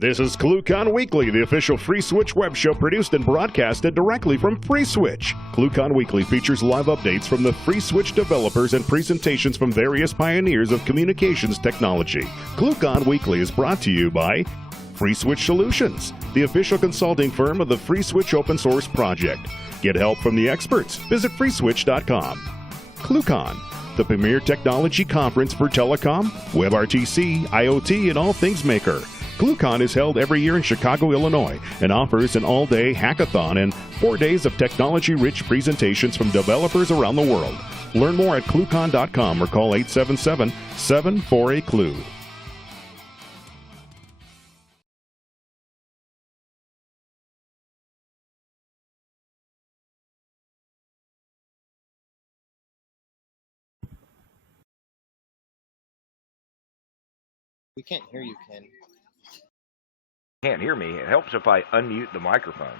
This is ClueCon Weekly, the official FreeSWITCH web show produced and broadcasted directly from FreeSWITCH. ClueCon Weekly features live updates from the FreeSWITCH developers and presentations from various pioneers of communications technology. ClueCon Weekly is brought to you by FreeSWITCH Solutions, the official consulting firm of the FreeSWITCH open source project. Get help from the experts. Visit freeswitch.com. ClueCon, the premier technology conference for telecom, WebRTC, IoT, and all things maker. ClueCon is held every year in Chicago, Illinois, and offers an all-day hackathon and 4 days of technology-rich presentations from developers around the world. Learn more at ClueCon.com or call 877-748-CLUE. We can't hear you, Ken. Can't hear me. It helps if I unmute the microphone.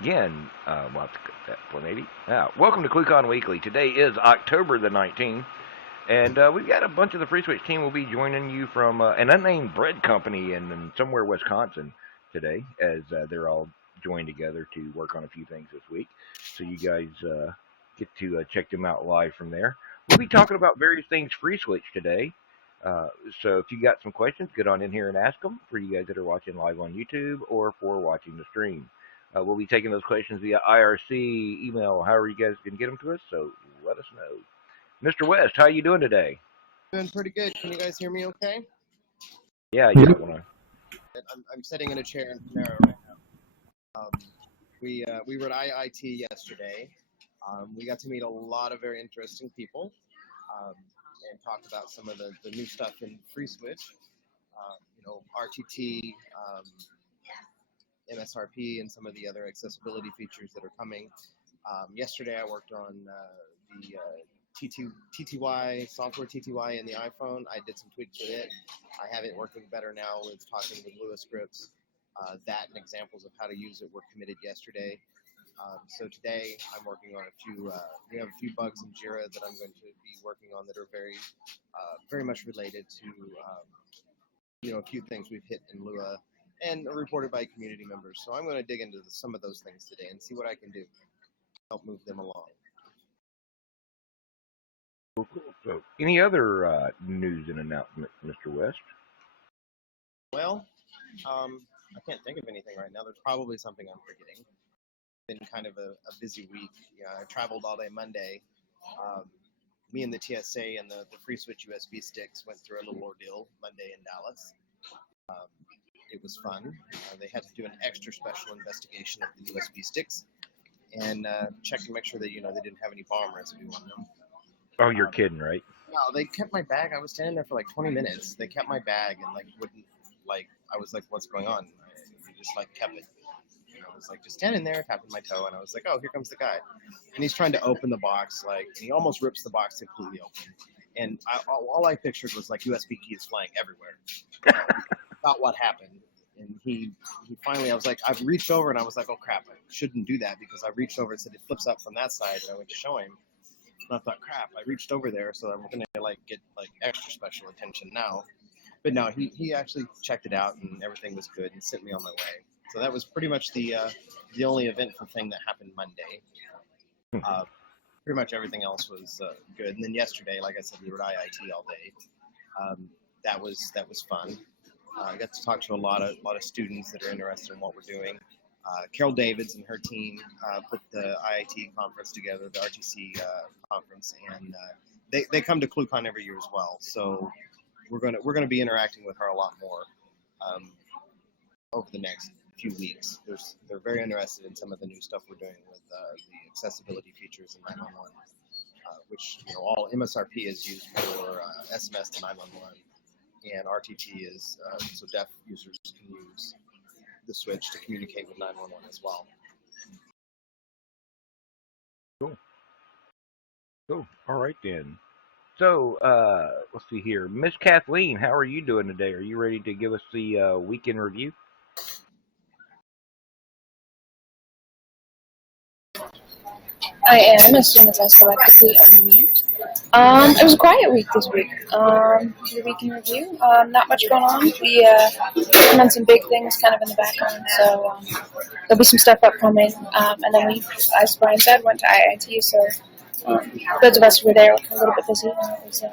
Again, we'll have to cut that for maybe. Welcome to ClueCon Weekly. Today is October the 19th, and we've got a bunch of the FreeSWITCH team will be joining you from an unnamed bread company in somewhere Wisconsin today, as they're all joined together to work on a few things this week. So you guys get to check them out live from there. We'll be talking about various things FreeSWITCH today. So if you got some questions, get on in here and ask them for you guys that are watching live on YouTube or for watching the stream. We'll be taking those questions via IRC, email, however you guys can get them to us, so let us know. Mr. West, how you doing today? Doing pretty good. Can you guys hear me okay? Yeah, you don't want to. I'm sitting in a chair in Panera right now. We were at IIT yesterday. We got to meet a lot of very interesting people. And talk about some of the new stuff in FreeSWITCH, RTT, MSRP, and some of the other accessibility features that are coming. Yesterday I worked on the TTY, software TTY in the iPhone. I did some tweaks with it. I have it working better now with talking with Lua scripts. That and examples of how to use it were committed yesterday. So today I'm working on a few, we have a few bugs in Jira that I'm going to be working on that are very much related to, a few things we've hit in Lua and reported by community members. So I'm going to dig into some of those things today and see what I can do to help move them along. Cool. So any other news and announcements, Mr. West? Well, I can't think of anything right now. There's probably something I'm forgetting. Been kind of a busy week. I traveled all day Monday. Me and the TSA and the FreeSWITCH USB sticks went through a little ordeal Monday in Dallas. It was fun. They had to do an extra special investigation of the USB sticks and check to make sure that they didn't have any bomb residue on them. Oh, you're kidding, right? No, they kept my bag. I was standing there for like 20 minutes. They kept my bag and wouldn't I was like, what's going on? They just kept it. I was just standing there, tapping my toe, and I was like, oh, here comes the guy. And he's trying to open the box, and he almost rips the box completely open. And all I pictured was USB keys flying everywhere. About what happened. And he finally, I was like, I've reached over, and I was like, oh crap, I shouldn't do that, because I reached over and said it flips up from that side, and I went to show him. And I thought, crap, I reached over there, so I'm going to get extra special attention now. But no, he actually checked it out, and everything was good, and sent me on my way. So that was pretty much the only eventful thing that happened Monday. Pretty much everything else was good. And then yesterday, like I said, we were at IIT all day. That was fun. I got to talk to a lot of students that are interested in what we're doing. Carol Davids and her team put the IIT conference together, the RTC conference, and they come to ClueCon every year as well. So we're gonna be interacting with her a lot more over the next few weeks. They're very interested in some of the new stuff we're doing with the accessibility features in 911, which all MSRP is used for SMS to 911, and RTT is so deaf users can use the switch to communicate with 911 as well. Cool. All right then. So let's see here, Miss Kathleen, how are you doing today? Are you ready to give us the weekend review? I am, as soon as I selectively unmute. It was a quiet week this week. The week in review. Not much going on. We working on some big things kind of in the background, so there'll be some stuff upcoming. And then we, as Brian said, went to IIT, so those of us who were there were a little bit busy. It was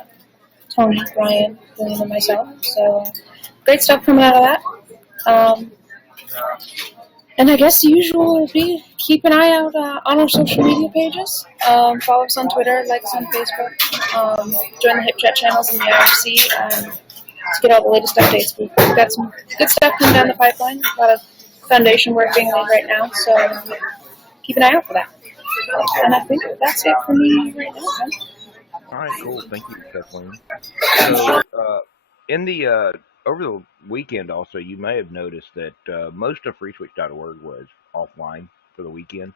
Tony, Brian, William, and myself. So great stuff coming out of that. And I guess the usual will be keep an eye out on our social media pages. Follow us on Twitter, like us on Facebook, join the Hip Chat channels in the IRC to get all the latest updates. We've got some good stuff coming down the pipeline, a lot of foundation work being laid right now, so keep an eye out for that. And I think that's it for me right now. Huh? All right, cool. Thank you, Kathleen. So, in the over the weekend, also, you may have noticed that most of FreeSWITCH.org was offline for the weekend,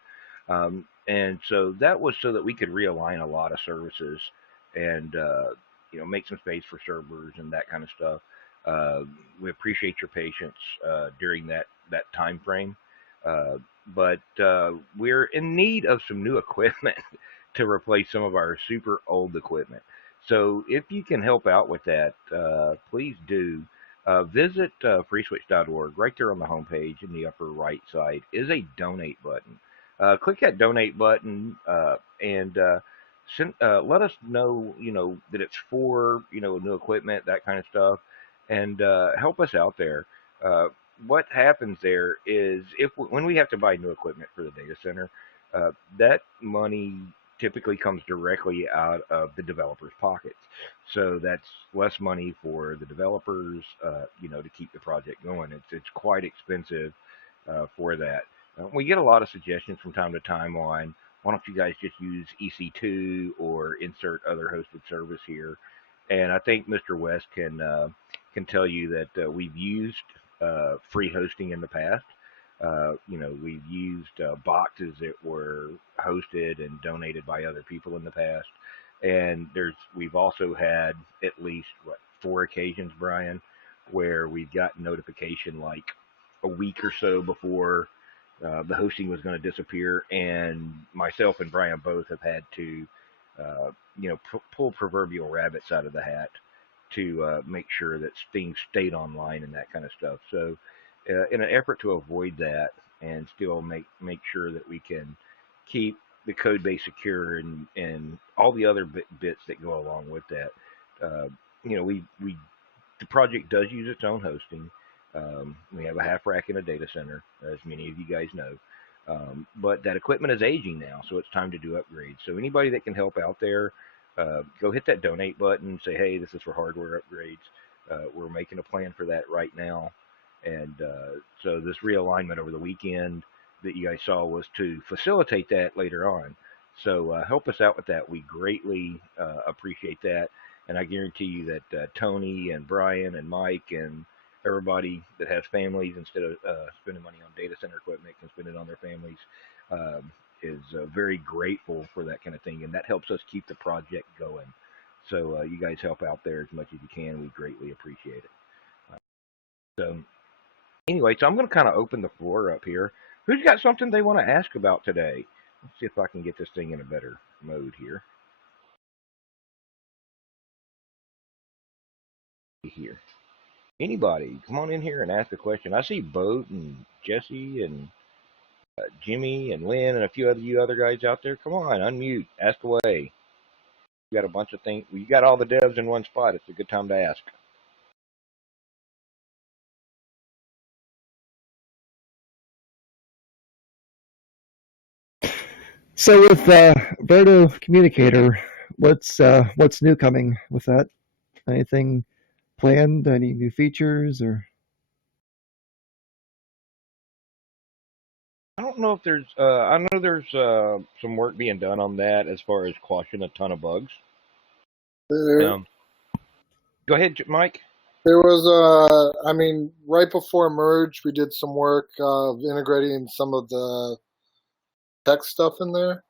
and so that was so that we could realign a lot of services and make some space for servers and that kind of stuff. We appreciate your patience during that time frame, but we're in need of some new equipment to replace some of our super old equipment. So if you can help out with that, please do. Visit FreeSWITCH.org. Right there on the homepage in the upper right side is a donate button. Click that donate button and let us know, that it's for, new equipment, that kind of stuff, and help us out there. What happens there is when we have to buy new equipment for the data center, that money typically comes directly out of the developers' pockets. So that's less money for the developers, to keep the project going. It's quite expensive for that. We get a lot of suggestions from time to time on why don't you guys just use EC2 or insert other hosted service here. And I think Mr. West can tell you that we've used free hosting in the past. We've used boxes that were hosted and donated by other people in the past, and we've also had at least 4 occasions, Brian, where we've got notification like a week or so before the hosting was going to disappear, and myself and Brian both have had to, pull proverbial rabbits out of the hat to make sure that things stayed online and that kind of stuff. So in an effort to avoid that and still make sure that we can keep the code base secure and all the other bits that go along with that, the project does use its own hosting. We have a half rack in a data center, as many of you guys know. But that equipment is aging now, so it's time to do upgrades. So anybody that can help out there, go hit that donate button, say, hey, this is for hardware upgrades. We're making a plan for that right now. And so this realignment over the weekend that you guys saw was to facilitate that later on. So help us out with that. We greatly appreciate that. And I guarantee you that Tony and Brian and Mike and everybody that has families, instead of spending money on data center equipment, can spend it on their families, is very grateful for that kind of thing. And that helps us keep the project going. So you guys help out there as much as you can. We greatly appreciate it. So anyway, so I'm going to kind of open the floor up here. Who's got something they want to ask about today? Let's see if I can get this thing in a better mode here. Anybody, come on in here and ask a question. I see Boat and Jesse and Jimmy and Lynn and a few of you other guys out there. Come on, unmute, ask away. You got a bunch of things. You got all the devs in one spot. It's a good time to ask. So with Verdo Communicator, what's new coming with that? Anything planned? Any new features or? I don't know if there's. I know there's some work being done on that as far as quashing a ton of bugs. Go ahead, Mike. There was right before merge, we did some work of integrating some of the tech stuff in there.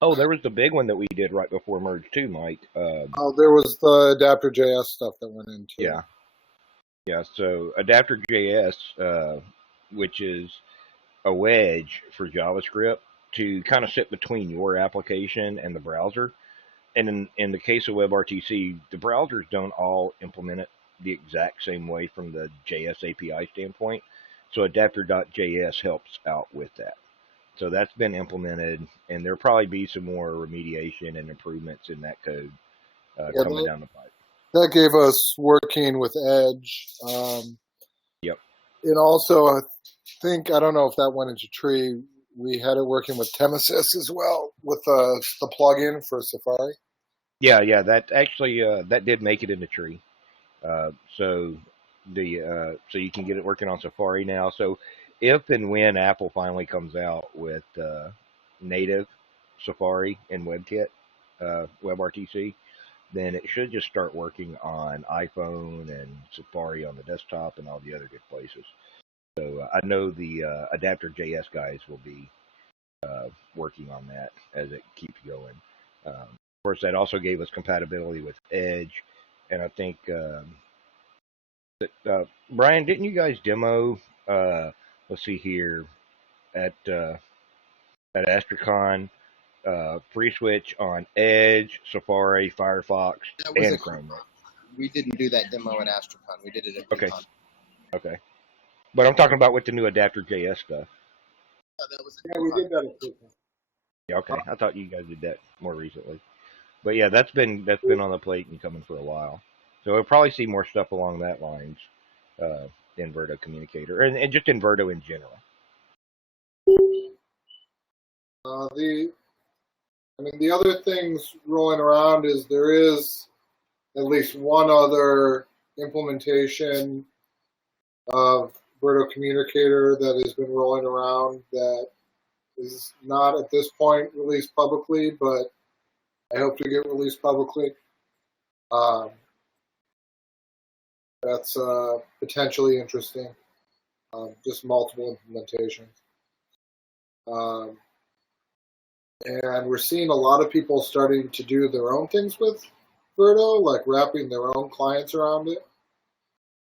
Oh, there was the big one that we did right before merge too, Mike. There was the adapter.js stuff that went into. Yeah. So adapter.js, which is a wedge for JavaScript, to kind of sit between your application and the browser. And in the case of WebRTC, the browsers don't all implement it the exact same way from the JS API standpoint. So adapter.js helps out with that. So that's been implemented, and there'll probably be some more remediation and improvements in that code Yeah, coming down the pipe. that gave us working with Edge. Yep. And also, I think, I don't know if that went into Tree, we had it working with Temesis as well with the plugin for Safari. Yeah, that actually that did make it in the tree. So so you can get it working on Safari now. So if and when Apple finally comes out with native Safari and WebKit, WebRTC, then it should just start working on iPhone and Safari on the desktop and all the other good places. So I know the Adapter.js guys will be working on that as it keeps going. Of course, that also gave us compatibility with Edge, and I think Brian, didn't you guys demo? Let's see here at AstraCon, FreeSWITch on Edge, Safari, Firefox, That was and Chrome. We didn't do that demo at AstraCon. We did it at Okay. ClueCon. Okay, but I'm talking about with the new Adapter.js stuff. That was at Yeah, we ClueCon. did that at ClueCon. Yeah, okay. I thought you guys did that more recently. But yeah, that's been on the plate and coming for a while. So we'll probably see more stuff along that lines in Verto Communicator and just in Verto in general. The other things rolling around is there is at least one other implementation of Verto Communicator that has been rolling around that is not at this point released publicly, but I hope to get released publicly. That's potentially interesting. Just multiple implementations. And we're seeing a lot of people starting to do their own things with Verto, like wrapping their own clients around it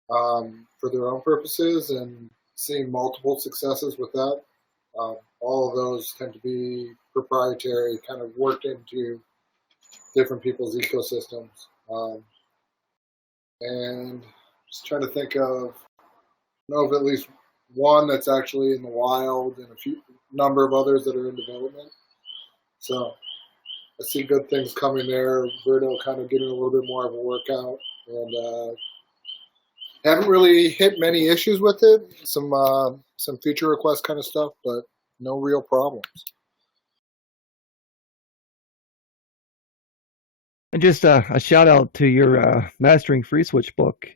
for their own purposes, and seeing multiple successes with that. All of those tend to be proprietary, kind of worked into different people's ecosystems. And just trying to think of, at least one that's actually in the wild and a number of others that are in development. So I see good things coming there. Verto kind of getting a little bit more of a workout, and haven't really hit many issues with it. Some feature request kind of stuff, but no real problems. And just a shout out to your Mastering FreeSWITCH book.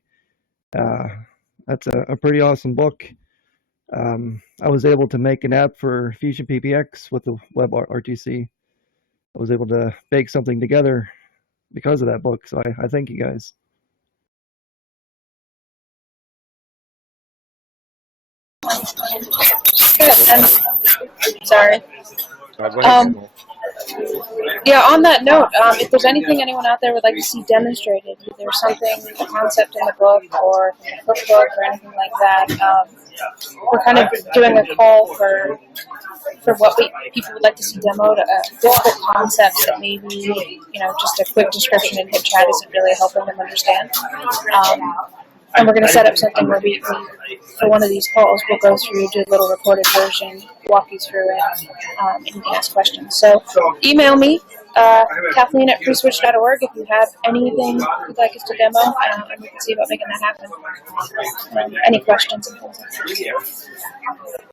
That's a pretty awesome book. I was able to make an app for Fusion PPX with the WebRTC. I was able to bake something together because of that book, so I thank you guys. Good. And sorry. Go ahead, Yeah, on that note, if there's anything anyone out there would like to see demonstrated, either something, a concept in the book or from the cookbook or anything like that, we're kind of doing a call for what people would like to see demoed, difficult concepts that maybe, just a quick description in hip chat isn't really helping them understand. And we're going to set up something where we, for one of these calls, we'll go through, do a little recorded version, walk you through it, and you can ask questions. So email me, Kathleen at FreeSWITCH.org, if you have anything you'd like us to demo, and we can see about making that happen. Any questions and things like that.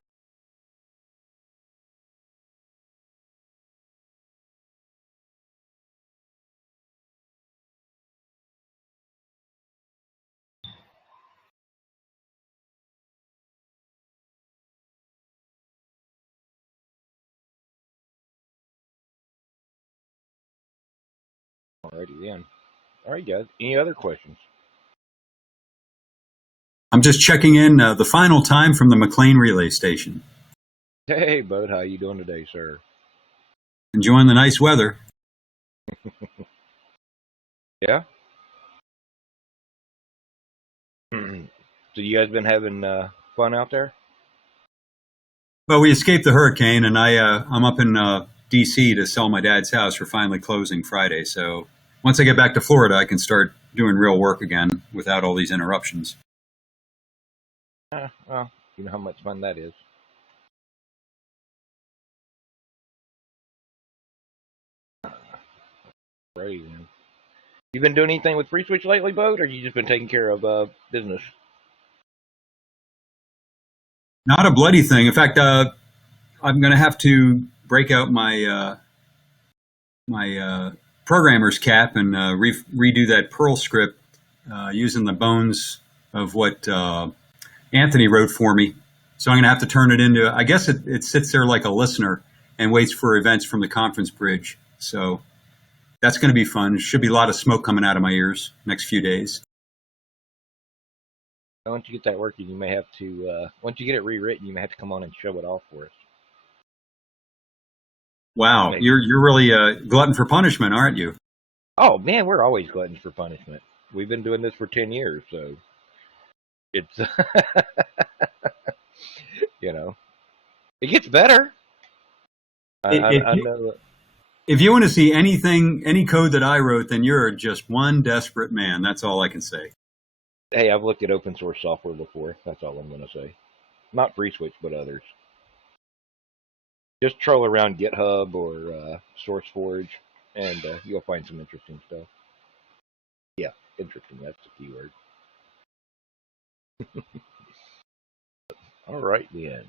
Alrighty then. All right, guys. Any other questions? I'm just checking in the final time from the McLean relay station. Hey, bud. How you doing today, sir? Enjoying the nice weather. Yeah? So you guys been having fun out there? Well, we escaped the hurricane, and I'm up in D.C. to sell my dad's house. We're finally closing Friday, so once I get back to Florida, I can start doing real work again without all these interruptions. Well, you know how much fun that is. Right, man. You been doing anything with FreeSWITCH lately, Boat, or you just been taking care of business? Not a bloody thing. In fact, I'm going to have to break out my programmer's cap and redo that Perl script using the bones of what Anthony wrote for me. So I'm going to have to turn it into, I guess it sits there like a listener and waits for events from the conference bridge. So that's going to be fun. Should be a lot of smoke coming out of my ears next few days. Once you get that working, you may have to, once you get it rewritten, you may have to come on and show it off for us. Wow, you're really a glutton for punishment, aren't you? Oh, man, we're always gluttons for punishment. We've been doing this for 10 years, so it's, you know, it gets better. I know. If you want to see anything, any code that I wrote, then you're just one desperate man. That's all I can say. Hey, I've looked at open source software before. That's all I'm going to say. Not FreeSWITCH, but others. Just troll around GitHub or SourceForge, and you'll find some interesting stuff. Yeah, interesting. That's the keyword. All right, then.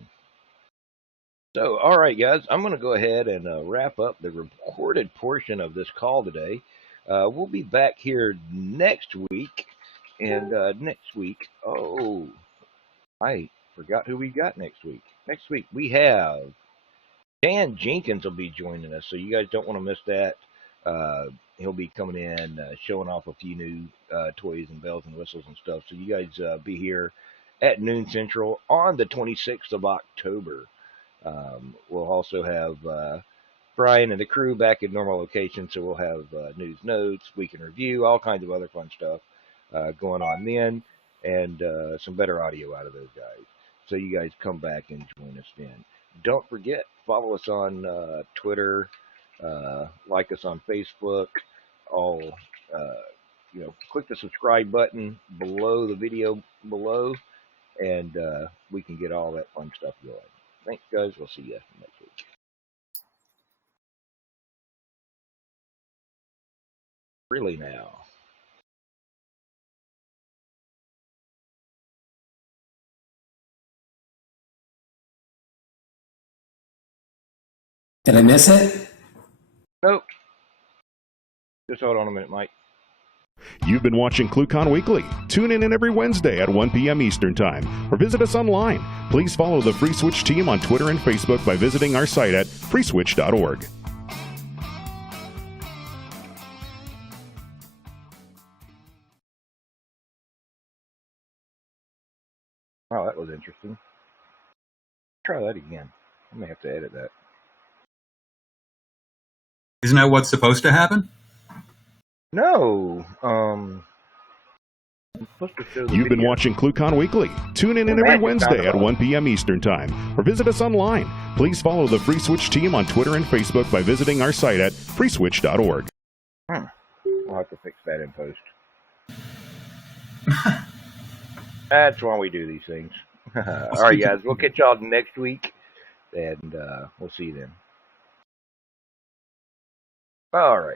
So, all right, guys, I'm going to go ahead and wrap up the recorded portion of this call today. We'll be back here next week. And next week, oh, I forgot who we got next week. Next week, we have Dan Jenkins will be joining us, so you guys don't want to miss that. He'll be coming in, showing off a few new toys and bells and whistles and stuff. So you guys be here at noon Central on the 26th of October. We'll also have Brian and the crew back in normal location, so we'll have news notes, week in review, all kinds of other fun stuff going on then, and some better audio out of those guys. So you guys come back and join us then. Don't forget, follow us on Twitter, like us on Facebook. All click the subscribe button below the video below, and we can get all that fun stuff going. Thanks, guys. We'll see you next week. Really now. Did I miss it? Nope. Just hold on a minute, Mike. You've been watching ClueCon Weekly. Tune in every Wednesday at 1 p.m. Eastern Time, or visit us online. Please follow the FreeSWITCH team on Twitter and Facebook by visiting our site at freeswitch.org. Oh, that was interesting. Try that again. I may have to edit that. Isn't that what's supposed to happen? No. You've been watching ClueCon Weekly. Tune in every Wednesday at 1 p.m. Eastern Time, or visit us online. Please follow the FreeSWITCH team on Twitter and Facebook by visiting our site at freeswitch.org. We'll have to fix that in post. That's why we do these things. All right, guys. We'll catch y'all next week, and we'll see you then. All right.